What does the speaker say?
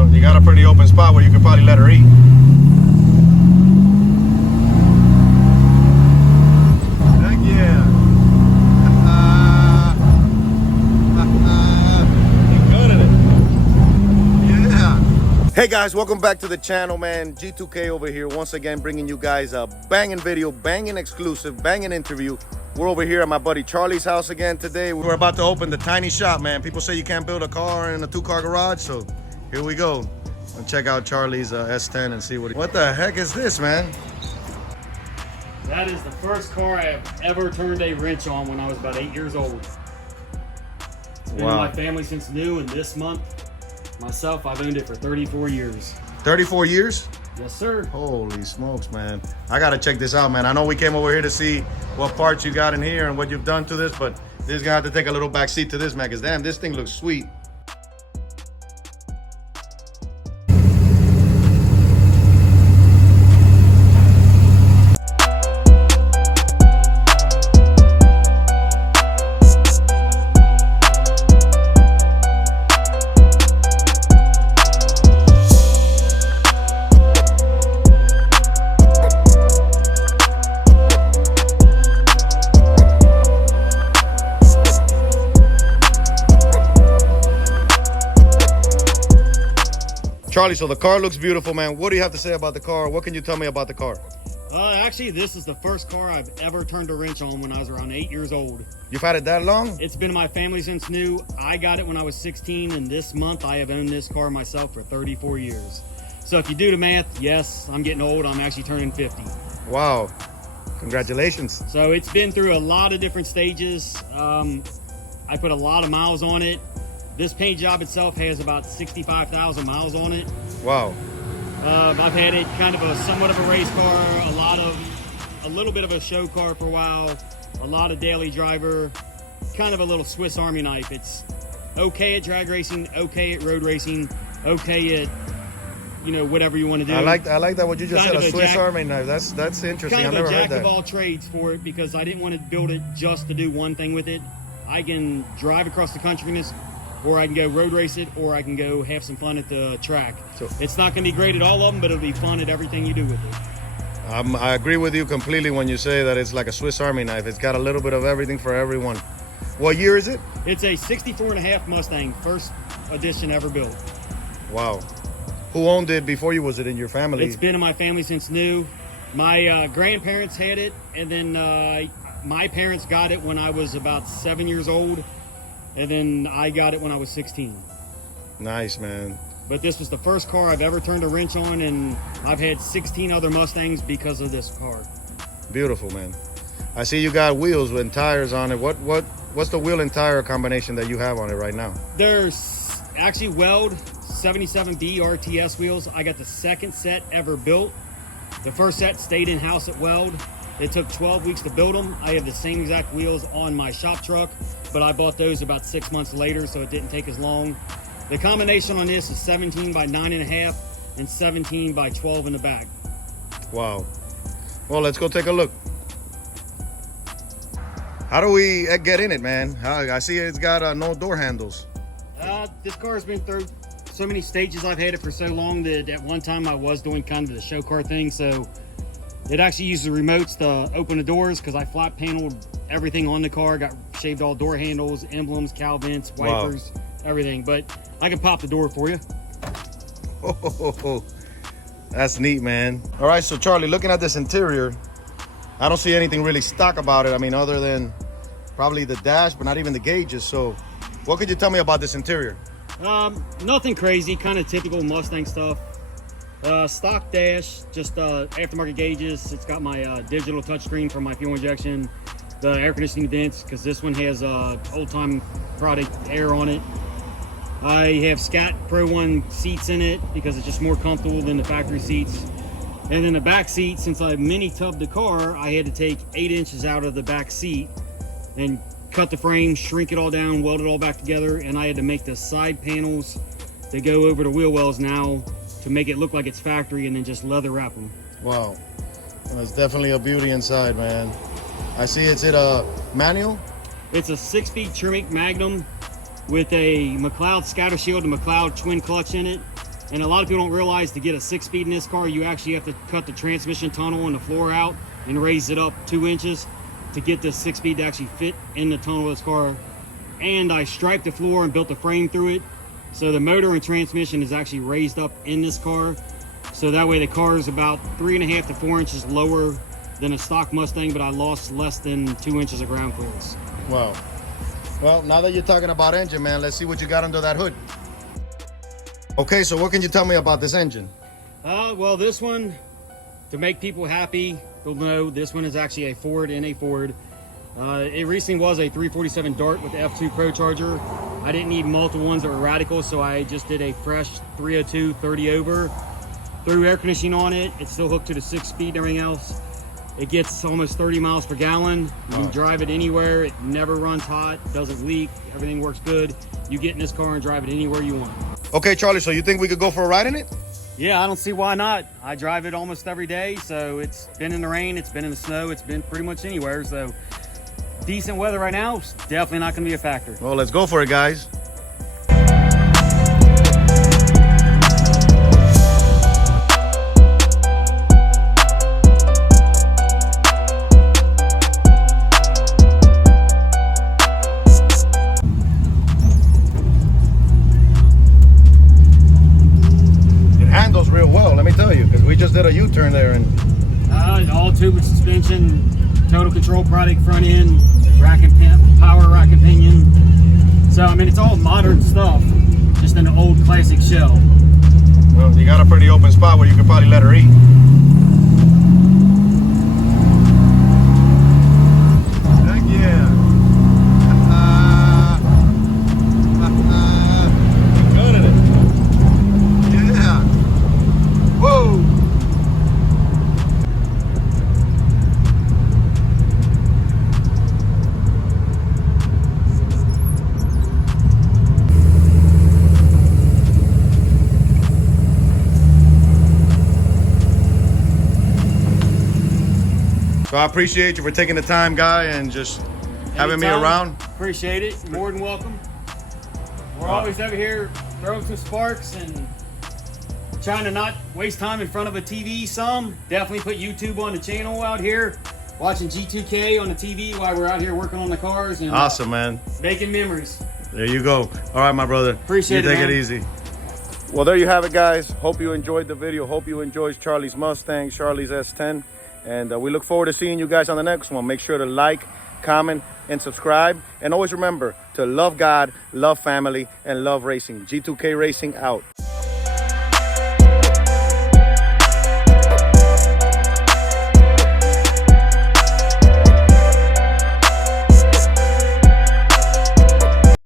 Well, you got a pretty open spot where you could probably let her eat. Heck yeah. You're good at it. Yeah. Hey guys, welcome back to the channel, man. G2k over here, once again bringing you guys a banging video, banging exclusive, banging interview. We're over here at my buddy Charlie's house again today. We're about to open the tiny shop, man. People say you can't build a car in a 2-car garage, so here we go. I'll check out Charlie's S10 and see what the heck is this, man? That is the first car I have ever turned a wrench on when I was about 8 years old. It's been in my family since new, and this month, myself, I've owned it for 34 years. 34 years? Yes, sir. Holy smokes, man. I gotta check this out, man. I know we came over here to see what parts you got in here and what you've done to this, but this is gonna have to take a little back seat to this, man, because damn, this thing looks sweet. Charlie, so the car looks beautiful, man. What do you have to say about the car? What can you tell me about the car? Actually, this is the first car I've ever turned a wrench on when I was around 8 years old. You've had it that long? It's been in my family since new. I got it when I was 16, and this month I have owned this car myself for 34 years. So if you do the math, yes, I'm getting old. I'm actually turning 50. Wow. Congratulations. So it's been through a lot of different stages. I put a lot of miles on it. This paint job itself has about 65,000 miles on it. Wow. I've had it kind of somewhat of a race car, a little bit of a show car for a while, a lot of daily driver, kind of a little Swiss Army knife. It's okay at drag racing, okay at road racing, okay at, you know, whatever you want to do. I like that what you just said, a Swiss Army knife. That's interesting. Kind I've of never a heard jack that. of all trades for it, because I didn't want to build it just to do one thing with it. I can drive across the country in this, or I can go road race it, or I can go have some fun at the track. So it's not going to be great at all of them, but it'll be fun at everything you do with it. I agree with you completely when you say that it's like a Swiss Army knife. It's got a little bit of everything for everyone. What year is it? It's a 64.5 Mustang, first edition ever built. Wow. Who owned it before you? Was it in your family? It's been in my family since new. My grandparents had it, and then my parents got it when I was about 7 years old. And then I got it when I was 16. Nice, man. But this was the first car I've ever turned a wrench on, and I've had 16 other Mustangs because of this car. Beautiful, man. I see you got wheels and tires on it. What's the wheel and tire combination that you have on it right now? There's actually Weld 77B RTS wheels. I got the second set ever built. The first set stayed in-house at Weld. It took 12 weeks to build them. I have the same exact wheels on my shop truck, but I bought those about 6 months later, so it didn't take as long. The combination on this is 17 by 9.5 and 17 by 12 in the back. Wow. Well, let's go take a look. How do we get in it, man? I see it's got no door handles. This car has been through so many stages. I've had it for so long that at one time I was doing kind of the show car thing, so it actually uses the remotes to open the doors, because I flat paneled everything on the car, got shaved all door handles, emblems, cowl vents, wipers, everything. But I can pop the door for you. Oh, that's neat, man. All right, so Charlie, looking at this interior, I don't see anything really stock about it. I mean, other than probably the dash, but not even the gauges. So what could you tell me about this interior? Nothing crazy, kind of typical Mustang stuff. Stock dash, just aftermarket gauges. It's got my digital touchscreen for my fuel injection, the air conditioning vents, because this one has old-time product air on it. I have Scat Pro 1 seats in it because it's just more comfortable than the factory seats. And then the back seat, since I mini-tubbed the car, I had to take 8 inches out of the back seat and cut the frame, shrink it all down, weld it all back together, and I had to make the side panels that go over the wheel wells now to make it look like it's factory, and then just leather wrap them. Wow. Well, it's definitely a beauty inside, man. I see it's a manual? It's a 6-speed Tremec Magnum with a McLeod scatter shield and McLeod twin clutch in it. And a lot of people don't realize to get a 6-speed in this car, you actually have to cut the transmission tunnel and the floor out and raise it up 2 inches to get this 6-speed to actually fit in the tunnel of this car. And I striped the floor and built a frame through it. So the motor and transmission is actually raised up in this car. So that way the car is about 3.5 to 4 inches lower than a stock Mustang, but I lost less than 2 inches of ground clearance. Wow. Well, now that you're talking about engine, man, let's see what you got under that hood. Okay, so what can you tell me about this engine? Well, this one, to make people happy, you'll know this one is actually a Ford in a Ford. It recently was a 347 Dart with the F2 Pro Charger. I didn't need multiple ones that were radical, so I just did a fresh 302 30 over. Threw air conditioning on it. It's still hooked to the 6-speed and everything else. It gets almost 30 miles per gallon. You can drive it anywhere. It never runs hot, doesn't leak. Everything works good. You get in this car and drive it anywhere you want. Okay, Charlie, so you think we could go for a ride in it? Yeah, I don't see why not. I drive it almost every day, so it's been in the rain, it's been in the snow, it's been pretty much anywhere. So decent weather right now, it's definitely not going to be a factor. Well, let's go for it, guys. Real well, let me tell you, because we just did a U-turn there and all tube suspension, total control product front end, rack and power rack and pinion. So I mean, it's all modern stuff, just in an old classic shell. Well, you got a pretty open spot where you could probably let her eat. Heck yeah. Good at it. Yeah. Whoa! So I appreciate you for taking the time, guy, and just having me around. Appreciate it. You're more than welcome. We're always over here throwing some sparks and trying to not waste time in front of a TV some. Definitely put YouTube on the channel out here. Watching G2k on the TV while we're out here working on the cars. And, awesome, man. Making memories. There you go. All right, my brother. Appreciate it, take man. it easy. Well, there you have it, guys. Hope you enjoyed the video. Hope you enjoyed Charlie's Mustang, Charlie's S10. And we look forward to seeing you guys on the next one. Make sure to like, comment, and subscribe. And always remember to love God, love family, and love racing. G2k Racing out.